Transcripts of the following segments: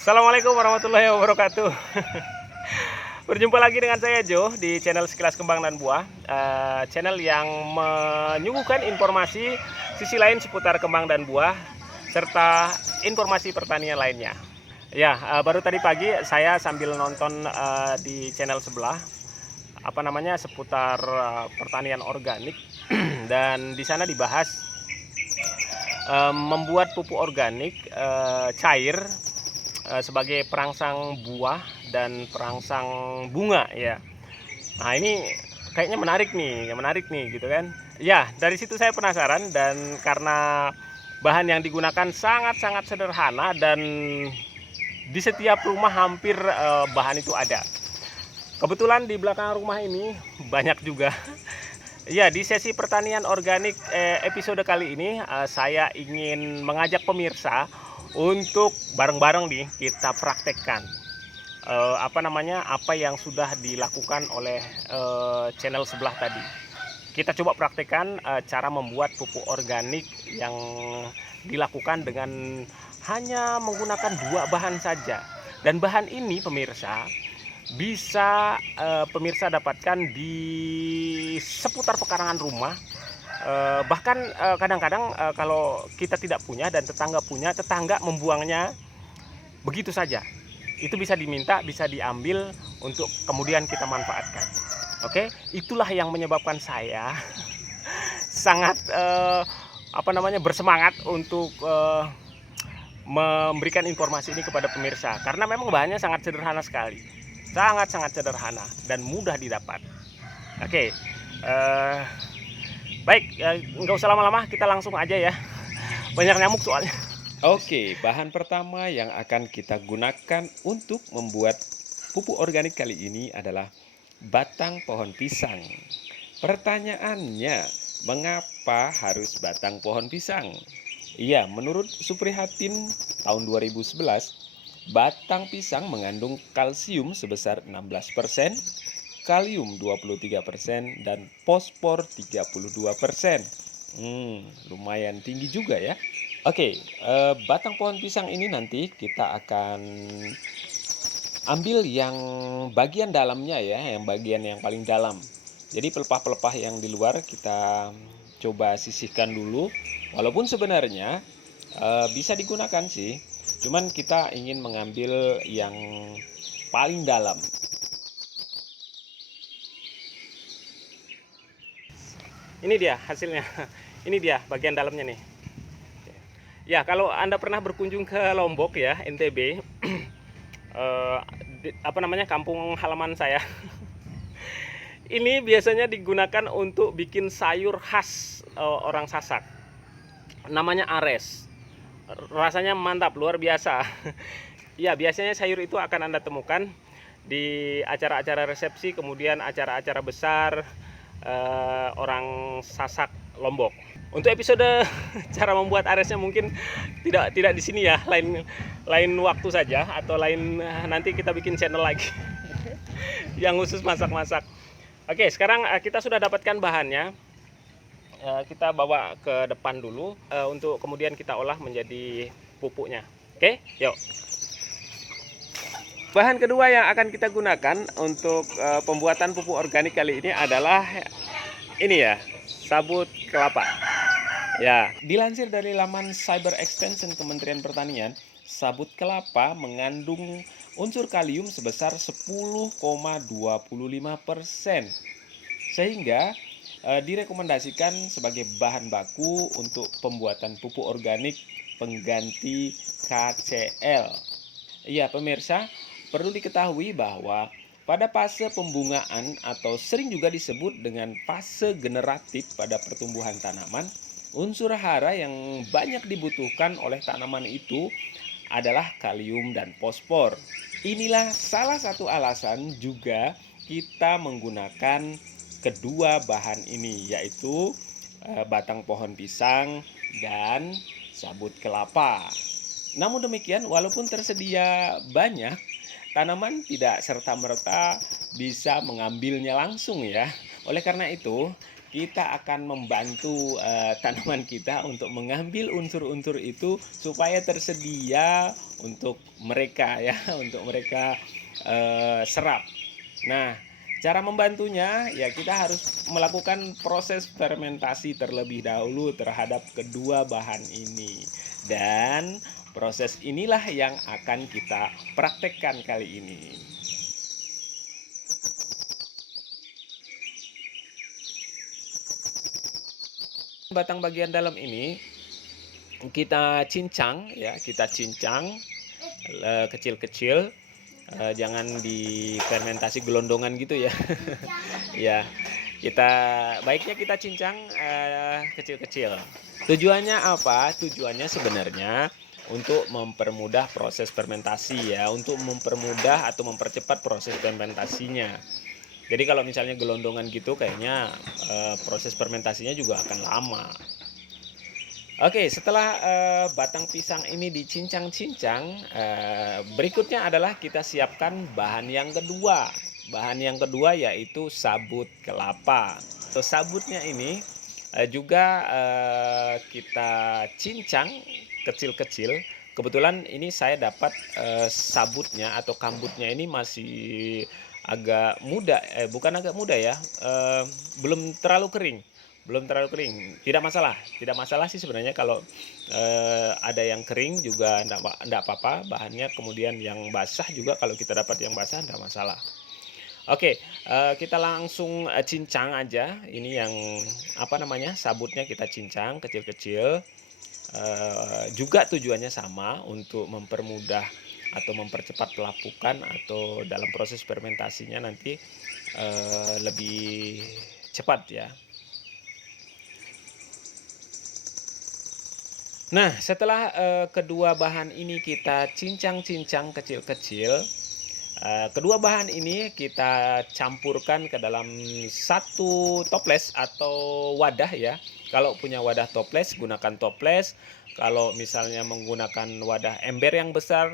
Assalamualaikum warahmatullahi wabarakatuh. Berjumpa lagi dengan saya Jo di channel Sekilas Kembang dan Buah, channel yang menyuguhkan informasi sisi lain seputar kembang dan buah serta informasi pertanian lainnya. Ya, baru tadi pagi saya sambil nonton di channel sebelah seputar pertanian organik dan di sana dibahas membuat pupuk organik cair sebagai perangsang buah dan perangsang bunga ya. Nah, ini kayaknya menarik nih gitu kan. Ya, dari situ saya penasaran dan karena bahan yang digunakan sangat-sangat sederhana dan di setiap rumah hampir bahan itu ada. Kebetulan di belakang rumah ini banyak juga. Ya, di sesi pertanian organik episode kali ini saya ingin mengajak pemirsa untuk bareng-bareng nih kita praktekkan apa yang sudah dilakukan oleh channel sebelah tadi. Kita coba praktekkan cara membuat pupuk organik yang dilakukan dengan hanya menggunakan 2 bahan saja. Dan bahan ini pemirsa bisa pemirsa dapatkan di seputar pekarangan rumah. Bahkan kadang-kadang kalau kita tidak punya dan tetangga membuangnya begitu saja. Itu bisa diminta, bisa diambil untuk kemudian kita manfaatkan. Oke, itulah yang menyebabkan saya sangat bersemangat untuk memberikan informasi ini kepada pemirsa karena memang bahannya sangat sederhana sekali. Sangat-sangat sederhana dan mudah didapat. Oke, baik, nggak usah lama-lama, kita langsung aja ya. Banyak nyamuk soalnya. Oke, bahan pertama yang akan kita gunakan untuk membuat pupuk organik kali ini adalah batang pohon pisang. Pertanyaannya, mengapa harus batang pohon pisang? Iya, menurut Suprihatin tahun 2011, batang pisang mengandung kalsium sebesar 16%, kalium 23%, dan fosfor 32%. Lumayan tinggi juga ya. Oke, batang pohon pisang ini nanti kita akan ambil yang bagian dalamnya ya, yang bagian yang paling dalam. Jadi pelepah-pelepah yang di luar kita coba sisihkan dulu. Walaupun sebenarnya bisa digunakan sih, cuman kita ingin mengambil yang paling dalam. Ini dia hasilnya. Ini dia bagian dalamnya nih. Ya, kalau Anda pernah berkunjung ke Lombok ya, NTB, kampung halaman saya. Ini biasanya digunakan untuk bikin sayur khas orang Sasak. Namanya ares. Rasanya mantap, luar biasa. Ya, biasanya sayur itu akan Anda temukan di acara-acara resepsi, kemudian acara-acara besar orang Sasak Lombok. Untuk episode cara membuat aresnya mungkin tidak di sini ya, lain waktu saja atau nanti kita bikin channel lagi yang khusus masak-masak. Oke, sekarang kita sudah dapatkan bahannya. Kita bawa ke depan dulu untuk kemudian kita olah menjadi pupuknya. Oke, yuk. Bahan kedua yang akan kita gunakan untuk pembuatan pupuk organik kali ini adalah ini ya, sabut kelapa. Ya, dilansir dari laman Cyber Extension Kementerian Pertanian, sabut kelapa mengandung unsur kalium sebesar 10,25%. Sehingga direkomendasikan sebagai bahan baku untuk pembuatan pupuk organik pengganti KCl. Iya, pemirsa, perlu diketahui bahwa pada fase pembungaan atau sering juga disebut dengan fase generatif pada pertumbuhan tanaman, unsur hara yang banyak dibutuhkan oleh tanaman itu adalah kalium dan fosfor. Inilah salah satu alasan juga kita menggunakan kedua bahan ini, yaitu batang pohon pisang dan sabut kelapa. Namun demikian, walaupun tersedia banyak, tanaman tidak serta-merta bisa mengambilnya langsung ya. Oleh karena itu, kita akan membantu tanaman kita untuk mengambil unsur-unsur itu supaya tersedia untuk mereka ya, untuk mereka serap. Nah, cara membantunya ya kita harus melakukan proses fermentasi terlebih dahulu terhadap kedua bahan ini. Dan proses inilah yang akan kita praktekkan kali ini. Batang bagian dalam ini kita cincang ya, kecil-kecil. Jangan difermentasi gelondongan gitu ya. Ya, baiknya kita cincang kecil-kecil. Tujuannya apa? Tujuannya sebenarnya untuk mempermudah proses fermentasi ya, untuk mempermudah atau mempercepat proses fermentasinya. Jadi kalau misalnya gelondongan gitu kayaknya proses fermentasinya juga akan lama. Oke, setelah batang pisang ini dicincang-cincang, berikutnya adalah kita siapkan bahan yang kedua. Bahan yang kedua yaitu sabut kelapa. Sabutnya ini juga kita cincang kecil-kecil. Kebetulan ini saya dapat sabutnya atau kambutnya ini masih agak muda, bukan agak muda ya, belum terlalu kering. Tidak masalah sih sebenarnya kalau ada yang kering juga enggak apa-apa bahannya, kemudian yang basah juga kalau kita dapat yang basah enggak masalah. Oke, kita langsung cincang aja. Ini yang sabutnya kita cincang kecil-kecil. Juga tujuannya sama untuk mempermudah atau mempercepat pelapukan atau dalam proses fermentasinya nanti lebih cepat ya. Nah, setelah kedua bahan ini kita cincang-cincang kecil-kecil, kedua bahan ini kita campurkan ke dalam satu toples atau wadah ya. Kalau punya wadah toples, gunakan toples. Kalau misalnya menggunakan wadah ember yang besar,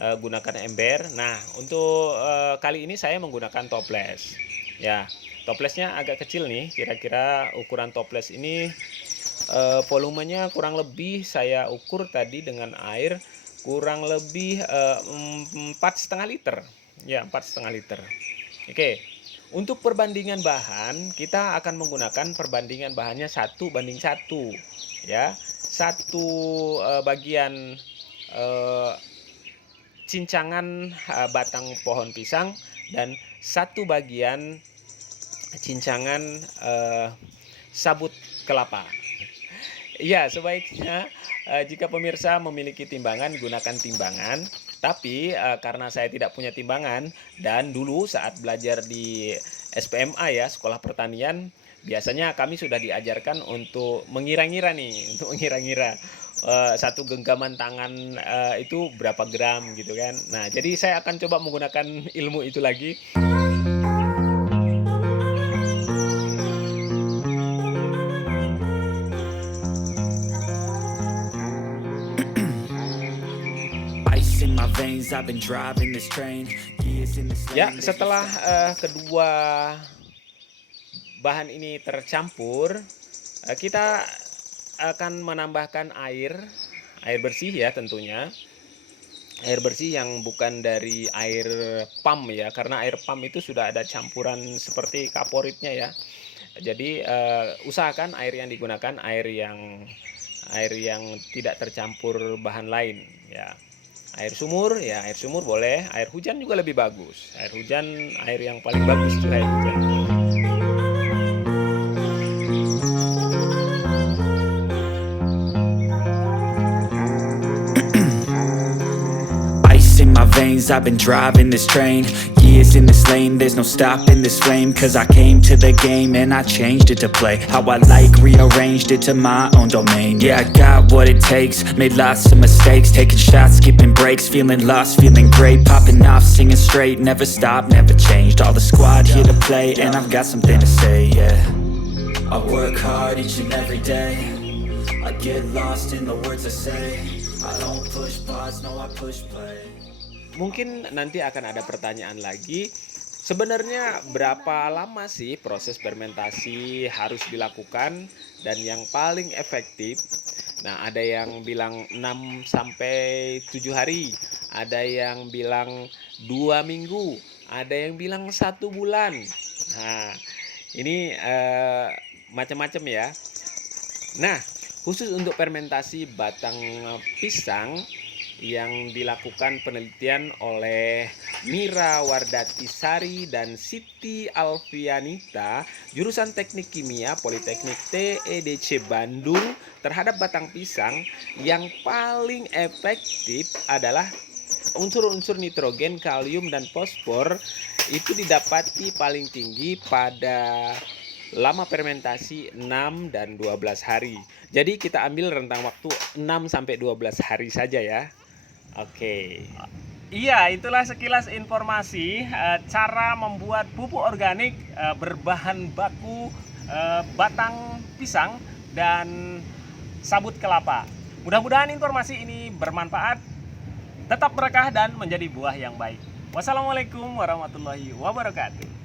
gunakan ember. Nah, untuk kali ini saya menggunakan toples. Ya, toplesnya agak kecil nih. Kira-kira ukuran toples ini volumenya kurang lebih saya ukur tadi dengan air kurang lebih 4,5 liter ya, 4,5 liter. Oke, untuk perbandingan bahan kita akan menggunakan perbandingan bahannya 1:1 ya, satu bagian cincangan batang pohon pisang dan satu bagian cincangan sabut kelapa. Ya, sebaiknya jika pemirsa memiliki timbangan, gunakan timbangan. Tapi karena saya tidak punya timbangan dan dulu saat belajar di SPMA ya, Sekolah Pertanian, biasanya kami sudah diajarkan untuk mengira-ngira nih, untuk mengira-ngira satu genggaman tangan itu berapa gram gitu kan. Nah, jadi saya akan coba menggunakan ilmu itu lagi. Ya, setelah kedua bahan ini tercampur, kita akan menambahkan air bersih ya tentunya. Air bersih yang bukan dari air pump ya, karena air pump itu sudah ada campuran seperti kaporitnya ya. Jadi usahakan air yang digunakan air yang tidak tercampur bahan lain ya. Air sumur boleh, air hujan juga lebih bagus. Air hujan, air yang paling bagus itu air hujan. Ice in my veins, I've been driving this train. Years in this lane, there's no stopping this flame. Cause I came to the game and I changed it to play how I like, rearranged it to my own domain. Yeah, I got what it takes, made lots of mistakes, taking shots, skipping breaks, feeling lost, feeling great, popping off, singing straight, never stopped, never changed. All the squad here to play and I've got something to say, yeah. I work hard each and every day, I get lost in the words I say, I don't push pause, no I push play. Mungkin nanti akan ada pertanyaan lagi, Sebenarnya berapa lama sih proses fermentasi harus dilakukan dan yang paling efektif? Nah, ada yang bilang 6 sampai 7 hari, ada yang bilang 2 minggu, ada yang bilang 1 bulan. Nah, ini macam-macam ya. Nah, khusus untuk fermentasi batang pisang yang dilakukan penelitian oleh Mira Wardatisari dan Siti Alfianita, jurusan Teknik Kimia Politeknik TEDC Bandung, terhadap batang pisang, yang paling efektif adalah unsur-unsur nitrogen, kalium, dan fosfor itu didapati paling tinggi pada lama fermentasi 6 dan 12 hari. Jadi kita ambil rentang waktu 6 sampai 12 hari saja ya. Oke. Iya, itulah sekilas informasi cara membuat pupuk organik berbahan baku batang pisang dan sabut kelapa. Mudah-mudahan informasi ini bermanfaat, tetap berkah dan menjadi buah yang baik. Wassalamualaikum warahmatullahi wabarakatuh.